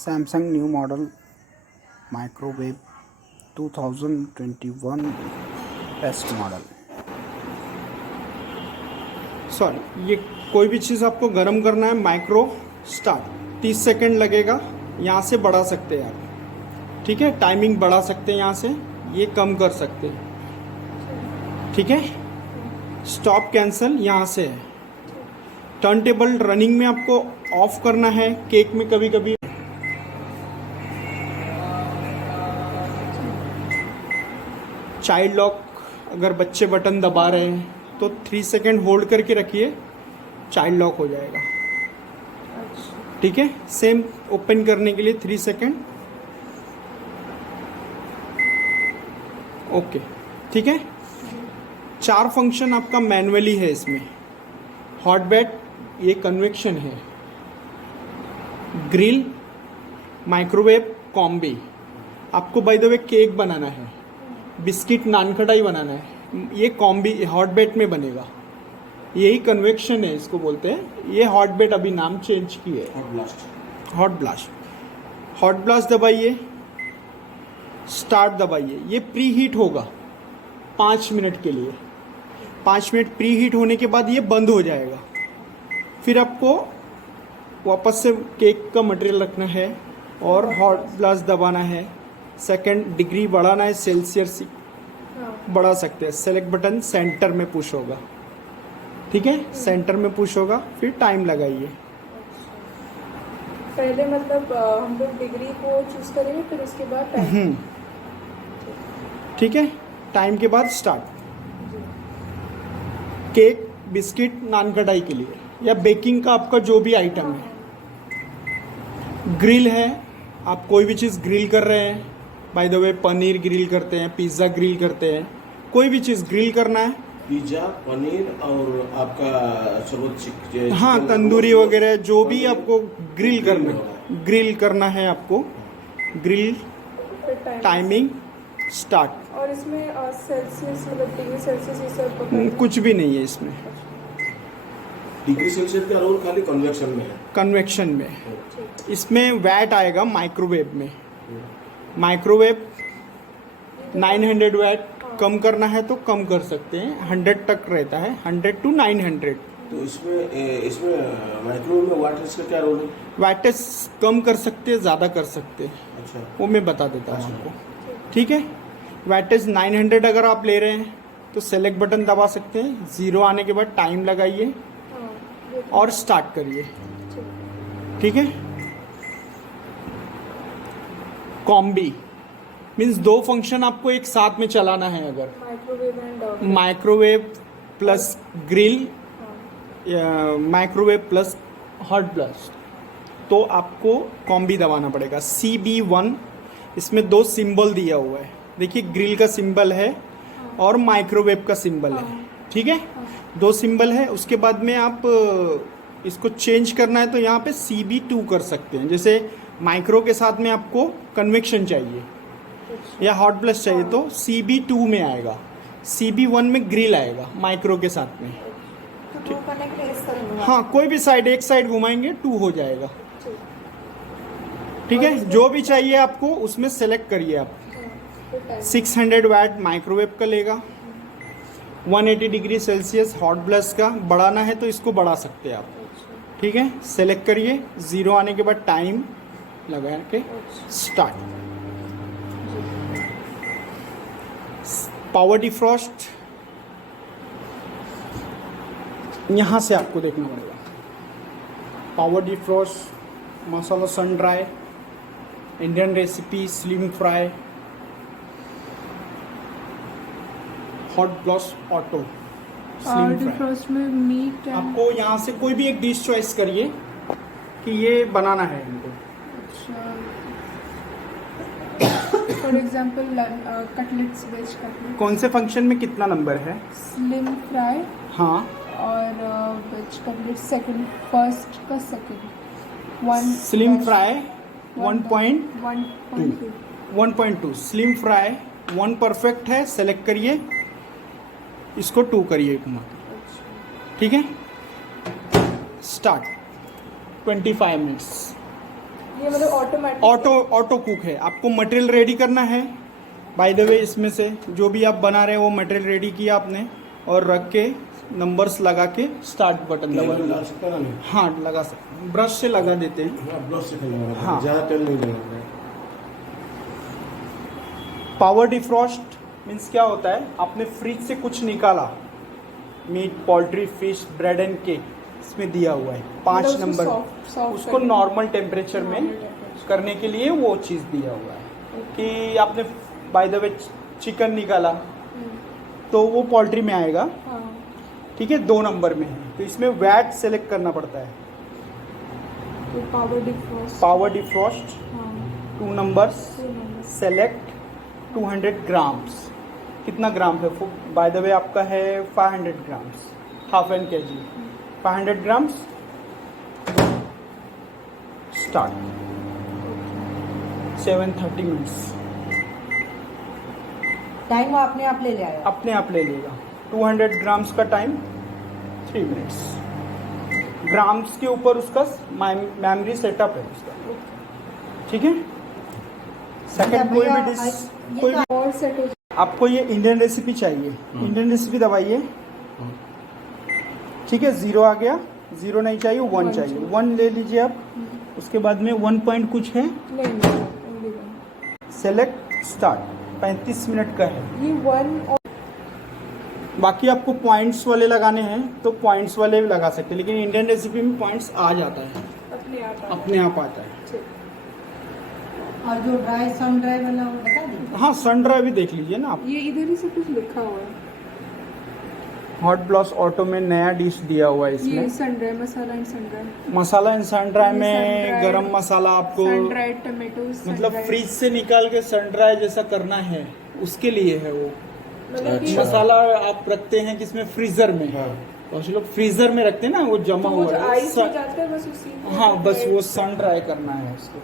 Samsung new model microwave 2021 test model. Sorry, ये कोई भी चीज़ आपको गर्म करना है, माइक्रो स्टार्ट 30 सेकंड लगेगा। यहाँ से बढ़ा सकते हैं आप, ठीक है। टाइमिंग बढ़ा सकते हैं, यहाँ से ये कम कर सकते हैं, ठीक है। स्टॉप कैंसल यहाँ से है। टर्न टेबल रनिंग में आपको ऑफ करना है। केक में कभी कभी चाइल्ड लॉक, अगर बच्चे बटन दबा रहे हैं तो 3 सेकंड होल्ड करके रखिए, चाइल्ड लॉक हो जाएगा, ठीक है। सेम ओपन करने के लिए 3 सेकंड, ओके, ठीक है। 4 फंक्शन आपका मैनुअली है इसमें। हॉट बेड, ये कन्वेक्शन है। Grill, microwave, combi. आपको बाय द वे केक बनाना है, बिस्किट नान कढ़ाई बनाना है, ये कॉम्बी हॉट बेड में बनेगा। यही कन्वेक्शन है, इसको बोलते हैं। ये हॉट बेड अभी नाम चेंज किए, हॉट ब्लास्ट। हॉट ब्लास्ट दबाइए, स्टार्ट दबाइए। ये प्री हीट होगा 5 मिनट के लिए। 5 मिनट प्री हीट होने के बाद ये बंद हो जाएगा। फिर आपको वापस से केक का मटेरियल रखना है और हॉट ब्लास्ट दबाना है। सेकंड डिग्री बढ़ाना है, सेल्सियस बढ़ा सकते हैं। सेलेक्ट बटन सेंटर में पुश होगा, ठीक है। सेंटर में पुश होगा, फिर टाइम लगाइए। पहले मतलब हम लोग डिग्री को चूज करेंगे, फिर उसके बाद टाइम, ठीक है। टाइम के बाद स्टार्ट। केक, बिस्किट, नान कढ़ाई के लिए या बेकिंग का आपका जो भी आइटम है। ग्रिल है, आप कोई भी चीज़ ग्रिल कर रहे हैं, by the way paneer grill करते हैं, पिज़्ज़ा ग्रिल करते हैं, कोई भी चीज़ ग्रिल करना है। पिज़्ज़ा, पनीर और आपका सबूत, हाँ, तंदूरी वगैरह जो भी आपको ग्रिल करना है आपको। Grill, timing start. और इसमें सेल्सियस मतलब डिग्री सेल्सियस ये सब कुछ भी नहीं है इसमें। डिग्री सेल्सियस का रोल खाली कन्वेक्शन में है। कन्वेक्शन में इसमें वैट आएगा। माइक्रोवेव में, माइक्रोवेव 900 वैट। कम करना है तो कम कर सकते हैं, 100 तक रहता है, 100 to 900। तो इसमें माइक्रोवेव में वाटेज का क्या रोल है? वाटेज कम कर सकते हैं, ज़्यादा कर सकते हैं, अच्छा, वो मैं बता देता हूँ आपको, ठीक है। वाटेज 900 अगर आप ले रहे हैं तो सेलेक्ट बटन दबा सकते हैं। 0 आने के बाद टाइम लगाइए और स्टार्ट करिए, ठीक है। कॉम्बी मीन्स 2 फंक्शन आपको एक साथ में चलाना है। अगर microwave plus grill, microwave plus hot blast, तो आपको कॉम्बी दबाना पड़ेगा। CB1, इसमें 2 सिंबल दिया हुआ है, देखिए। ग्रिल का सिंबल है और माइक्रोवेव का सिंबल है, ठीक है। 2 सिंबल है। उसके बाद में आप इसको चेंज करना है तो यहाँ पे CB2 कर सकते हैं। जैसे माइक्रो के साथ में आपको कन्वेक्शन चाहिए या हॉट ब्लास्ट चाहिए तो CB2 में आएगा। CB1 में ग्रिल आएगा माइक्रो के साथ में, हाँ। कोई भी साइड, एक साइड घुमाएंगे 2 हो जाएगा, ठीक है। जो भी चाहिए आपको उसमें सेलेक्ट करिए आप। 600 वैट माइक्रोवेव का लेगा, 180 डिग्री सेल्सियस हॉट ब्लास्ट का। बढ़ाना है तो इसको बढ़ा सकते हैं आप, ठीक है। सेलेक्ट करिए, 0 आने के बाद टाइम लगा के स्टार्ट। पावर डिफ्रॉस्ट यहाँ से आपको देखना पड़ेगा। Power defrost, masala sun dry, Indian recipe, slim fry, hot blast auto, slim defrost में मीट। आपको यहाँ से कोई भी एक डिश चॉइस करिए कि ये बनाना है इनको। For example cutlets, veg cutlet. कौन से फंक्शन में कितना नंबर है? स्लिम फ्राई, हाँ। और वेज कटलेट सेकंड, फर्स्ट का second. Slim fry 1.2, slim fry 1 perfect है। सेलेक्ट करिए, इसको 2 करिए घुमा, ठीक है। Start 25 minutes. ये मतलब ऑटोमेटिक ऑटो कुक है। आपको मटेरियल रेडी करना है। बाय द वे इसमें से जो भी आप बना रहे हैं वो मटेरियल रेडी किया आपने और रख के नंबर्स लगा के स्टार्ट बटन तेल दबा लगा दिया। सकता है ना? हाँ लगा सकते, ब्रश से लगा देते हैं। हाँ, ब्रश से तेल लगाना हाँ। ज़्यादा तेल नहीं लगाना है। पावर डिफ्रॉस्ट मीन्स क्या होता है, आपने फ्रिज से कुछ निकाला, meat, poultry, fish, bread and cake इसमें दिया हुआ है 5 मतलब उसको नंबर, soft उसको करके- नॉर्मल टेम्परेचर में Normal temperature। करने के लिए वो चीज़ दिया हुआ है कि आपने बाय द वे चिकन निकाला तो वो पोल्ट्री में आएगा, हाँ ठीक है, 2 नंबर में है। तो इसमें वैट सेलेक्ट करना पड़ता है। तो पावर डिफ्रॉस्ट पावर डिफ्रॉस्ट हाँ 2 नंबर्स, 2 नंबर सेलेक्ट 200 ग्राम्स। कितना ग्राम है? बाय द वे आपका है 500 grams, half an KG, 500 grams. Start 7:30 minutes. Time आपने आप ले लिया अपने आप ले लेगा। 200 ग्राम्स का टाइम 3 मिनट्स। ग्राम्स के ऊपर उसका मेमोरी सेटअप है उसका, ठीक है। सेकंड कोई भी डिश, कोई भी और सेट हो आपको ये इंडियन रेसिपी चाहिए, इंडियन रेसिपी दबाइए, ठीक है। 0 आ गया, 0 नहीं चाहिए, 1 चाहिए, 1 ले लीजिए आप। उसके बाद में 1 पॉइंट कुछ है, नहीं only one। Select start, 35 minute का है। ये 1 और बाकी आपको पॉइंट्स वाले लगाने हैं तो पॉइंट्स वाले भी लगा सकते हैं, लेकिन इंडियन रेसिपी में पॉइंट्स आ जाता है, अपने आप आ- अपने आप आता है। ठीक। और जो ड्राई सन ड्राई वाला वो बता दी। हाँ, सन ड्राई भी देख लीजिए ना आप। ये इधर ही सब कुछ लिखा हुआ है। हॉट प्लस ऑटो में नया डिश दिया हुआ है ये इसमें। Sun dry masala and sun dry, masala in sun dry ये में sun-dried- गरम मसाला आपको सन ड्राइड टमेटोज, मतलब फ्रिज से निकाल के सन ड्राई जैसा करना है उसके लिए है वो। मतलब कि अच्छा। मसाला आप रखते हैं किसमें? फ्रीजर में। हाँ। कुछ लोग फ्रीजर में रखते हैं ना, वो जमा तो वो हुआ जो है। आइस हो जाता है बस उसी हाँ, बस वो सन ड्राई करना है उसको।